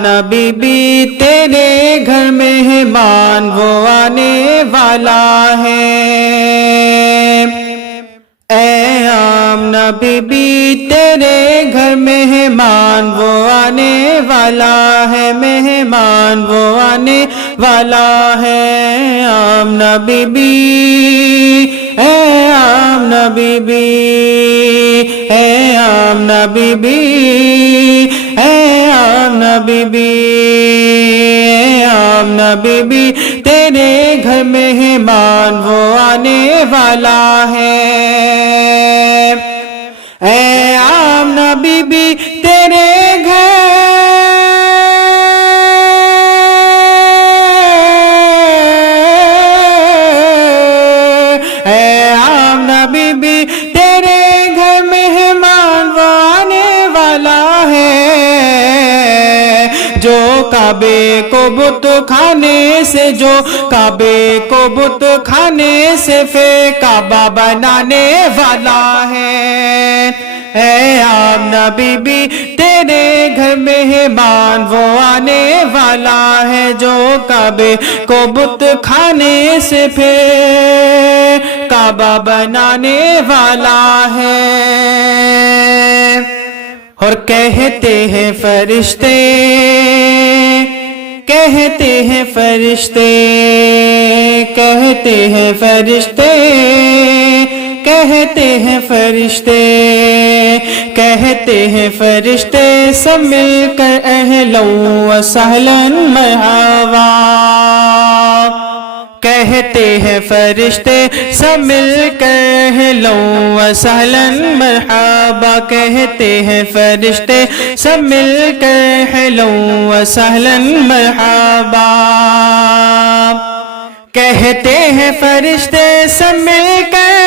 آمنہ بی بی تیرے گھر مہمان وہ آنے والا ہے، اے آمنہ بی بی تیرے گھر مہمان وہ آنے والا ہے، مہمان وہ آنے والا ہے۔ آمنہ بی بی، اے آمنہ بی بی، اے آمنہ بی بی، اے آمنہ بی بی، اے آمنہ بی بی تیرے گھر مہمان وہ آنے والا ہے، اے آمنہ بی بی تیرے گھر، اے آمنہ بی بی تیرے گھر مہمان وہ آنے والا ہے، جو کعبے کو بت کھانے سے، جو کعبے کو بت کھانے سے پھر کعبہ بنانے والا ہے، اے آمنہ بی بی تیرے گھر مہمان وہ آنے والا ہے، جو کعبے کو بت کھانے سے پھر کعبہ بنانے والا ہے۔ اور کہتے ہیں فرشتے، کہتے ہیں فرشتے، کہتے ہیں فرشتے، کہتے ہیں فرشتے، کہتے ہیں فرشتے سب مل کر اہلا و سہلا مرحبا، کہتے ہیں فرشتے سب مل کر اہلا و سہلا مرحبا، کہتے ہیں فرشتے سب مل کر اہلا و سہلا مرحبا، کہتے ہیں فرشتے سب مل کر،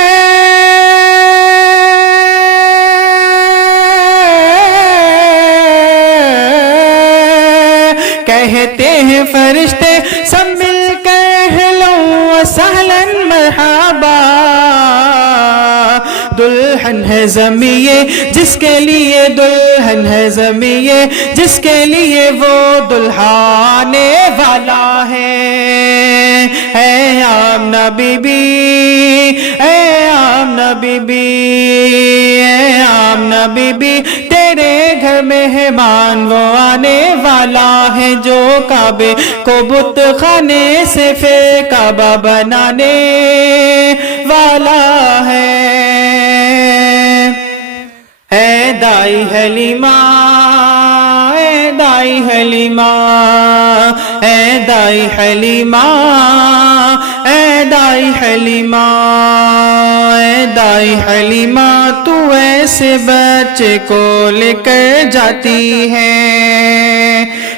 کہتے ہیں فرشتے سب مل کر اہلا و سہلا مرحبا، دلہن ہے زمیں جس کے لیے، دلہن ہے زمیں جس کے لیے وہ دلہا آنے والا ہے، اے آمنہ بی بی، اے آمنہ بی بی، اے آمنہ بی بی تیرے گھر مہمان وہ آنے والا ہے، جو کعبے کو بت خانے سے پھر کعبہ بنانے والا ہے۔ اے دائی حلیمہ، اے دائی حلیمہ، اے دائی حلیمہ، اے دائی حلیمہ، اے دائی حلیمہ تو ایسے بچے کو لے کر جاتی ہے،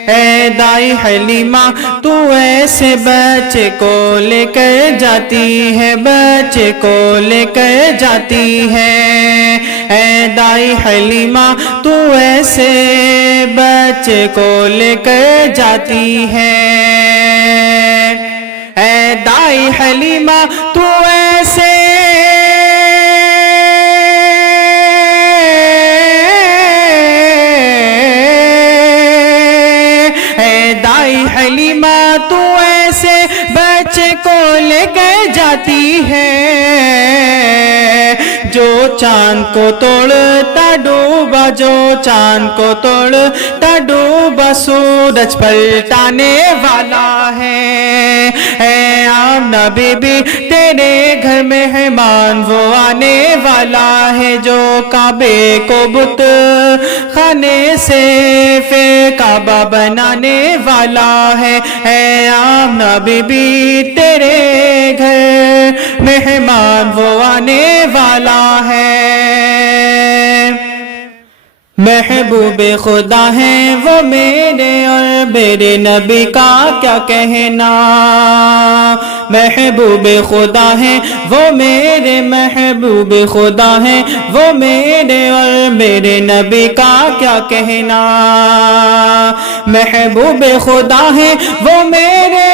اے دائی حلیمہ تو ایسے بچے کو لے کر جاتی ہے، بچے کو لے کر جاتی ہے، اے دائی حلیمہ تو ایسے بچے کو لے کر جاتی ہے، اے دائی حلیمہ تو ایسے، دائی حلیمہ تو ایسے بچے کو لے کر جاتی ہے، جو چاند کو توڑتا ڈوبا، جو چاند کو توڑتا ڈوبا سورج پلٹانے والا ہے، اے آمنہ بی بی تیرے گھر مہمان وہ آنے والا ہے، جو کعبے کو بت خانے سے پھر کعبہ بنانے والا ہے، اے آمنہ بی بی تیرے گھر مہمان وہ آنے والا ہے۔ محبوب خدا ہیں وہ میرے اور میرے نبی کا کیا کہنا، محبوب خدا ہیں وہ میرے، محبوب خدا ہیں وہ میرے اور میرے نبی کا کیا کہنا، محبوب خدا ہیں وہ میرے،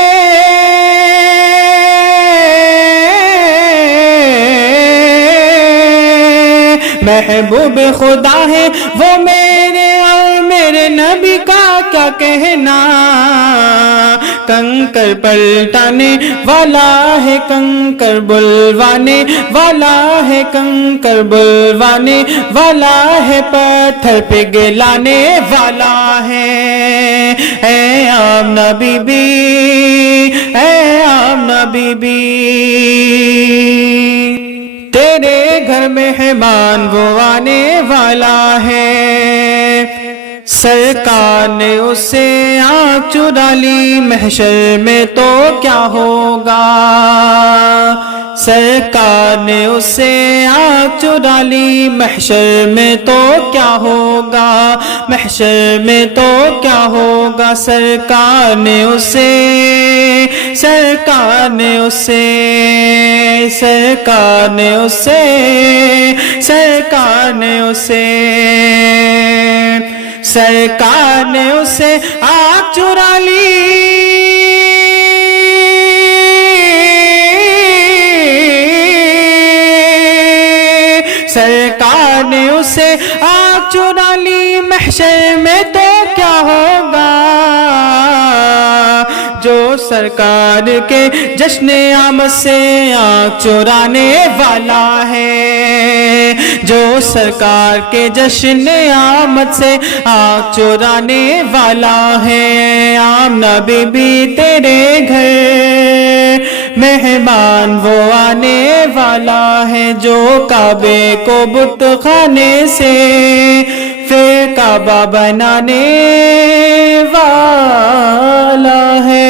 محبوب خدا ہے وہ میرے اور میرے نبی کا کیا کہنا، کنکر پلٹانے والا ہے، کنکر بلوانے والا ہے، کنکر بلوانے والا ہے، پتھر پگھلانے والا ہے۔ اے آمنہ بی بی، اے آمنہ بی بی، تیرے گھر مہمان وہ آنے والا ہے۔ سرکار نے اسے آنکھ چرا لی، محشر میں تو کیا ہوگا، سرکار نے اسے آنکھ چرا لی، محشر میں تو کیا ہوگا، محشر میں تو کیا ہوگا، سرکار نے اسے، سرکار نے اسے، سرکار نے اسے، سرکار نے اسے، سرکار نے اسے آنکھ چرا لی، سرکار نے اسے آنکھ چرا لی، محشر میں تو کیا ہوگا، جو سرکار کے جشن آمد سے آنکھ چرانے والا ہے، جو سرکار کے جشن آمد سے آنکھ چرانے والا ہے۔ آمنہ بی بی تیرے گھر مہمان وہ آنے والا ہے، جو کعبے کو بت خانے سے پھر کعبہ بنانے والا ہے۔